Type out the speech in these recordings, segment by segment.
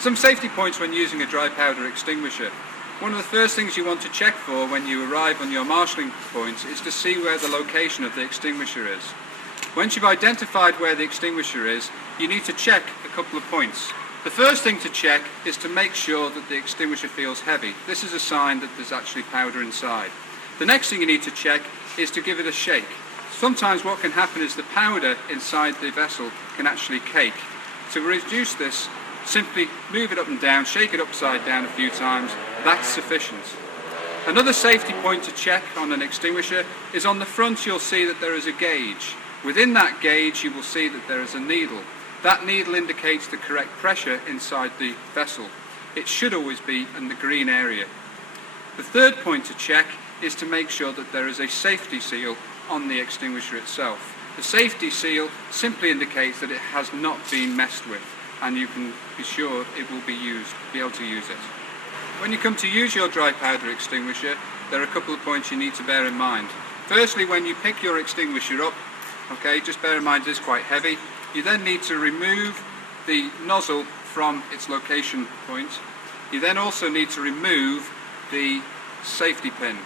Some safety points when using a dry powder extinguisher. One of the first things you want to check for when you arrive on your marshalling points is to see where the location of the extinguisher is. Once you've identified where the extinguisher is, you need to check a couple of points. The first thing to check is to make sure that the extinguisher feels heavy. This is a sign that there's actually powder inside. The next thing you need to check is to give it a shake. Sometimes what can happen is the powder inside the vessel can actually cake. To reduce this, simply move it up and down, shake it upside down a few times. That's sufficient. Another safety point to check on an extinguisher is on the front you'll see that there is a gauge. Within that gauge you will see that there is a needle. That needle indicates the correct pressure inside the vessel. It should always be in the green area. The third point to check is to make sure that there is a safety seal on the extinguisher itself. The safety seal simply indicates that it has not been messed with, and you can be sure it will be able to use it. When you come to use your dry powder extinguisher, there are a couple of points you need to bear in mind. Firstly, when you pick your extinguisher up, just bear in mind it is quite heavy. You then need to remove the nozzle from its location point. You then also need to remove the safety pin.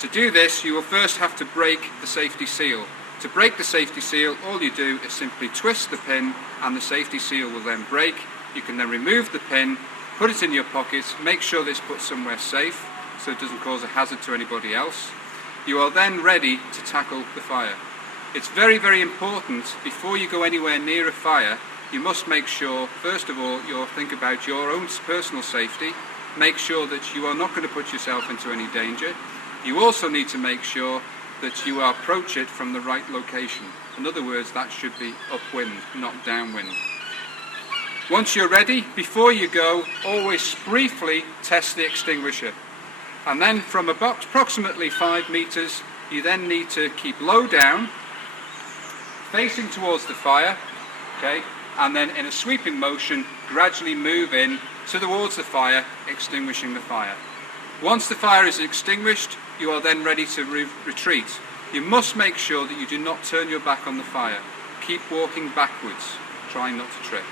To do this, you will first have to break the safety seal. To break the safety seal, all you do is simply twist the pin and the safety seal will then break. You can then remove the pin, put it in your pocket, make sure that it's put somewhere safe so it doesn't cause a hazard to anybody else. You are then ready to tackle the fire. It's very, very important before you go anywhere near a fire, you must make sure, first of all, you'll think about your own personal safety. Make sure that you are not going to put yourself into any danger. You also need to make sure that you approach it from the right location. In other words, that should be upwind, not downwind. Once you're ready, before you go, always briefly test the extinguisher. And then from approximately 5 meters, you then need to keep low down, facing towards the fire, and then in a sweeping motion, gradually move in towards the fire, extinguishing the fire. Once the fire is extinguished, you are then ready to retreat. You must make sure that you do not turn your back on the fire. Keep walking backwards, trying not to trip.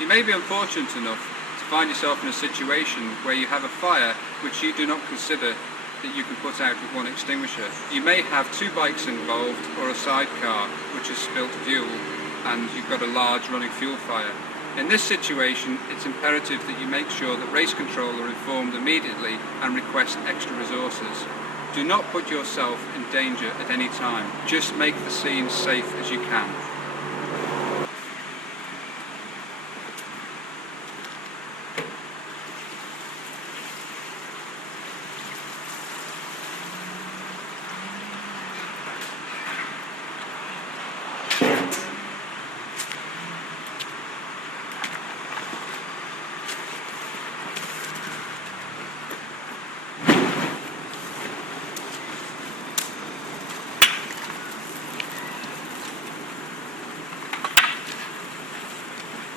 You may be unfortunate enough to find yourself in a situation where you have a fire which you do not consider that you can put out with one extinguisher. You may have 2 bikes involved or a sidecar which has spilt fuel and you've got a large running fuel fire. In this situation, it's imperative that you make sure that race control are informed immediately and request extra resources. Do not put yourself in danger at any time. Just make the scene safe as you can.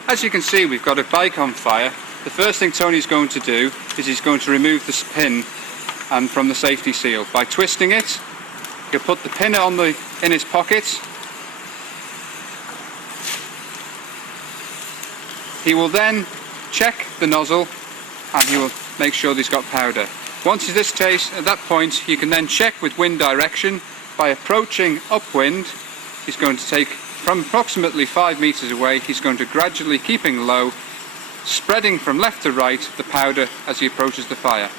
As you can see, we've got a bike on fire. The first thing Tony's going to do is he's going to remove this pin from the safety seal. By twisting it, he'll put the pin in his pocket. He will then check the nozzle and he will make sure that he's got powder. Once at that point, you can then check with wind direction. By approaching upwind, he's going to take from approximately 5 meters away, he's going to gradually, keeping low, spreading from left to right the powder as he approaches the fire.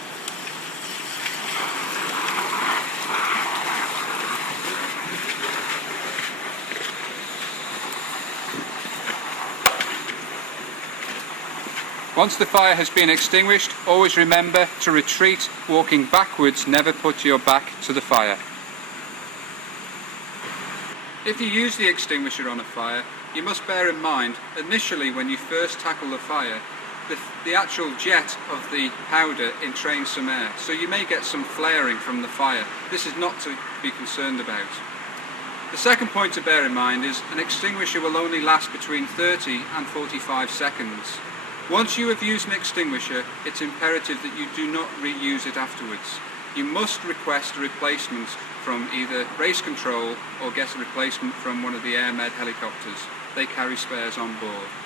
Once the fire has been extinguished, always remember to retreat, walking backwards, never put your back to the fire. If you use the extinguisher on a fire, you must bear in mind, initially when you first tackle the fire, the actual jet of the powder entrains some air, so you may get some flaring from the fire. This is not to be concerned about. The second point to bear in mind is an extinguisher will only last between 30 and 45 seconds. Once you have used an extinguisher, it's imperative that you do not reuse it afterwards. you must request a replacement from either race control or get a replacement from one of the Air Med helicopters. They carry spares on board.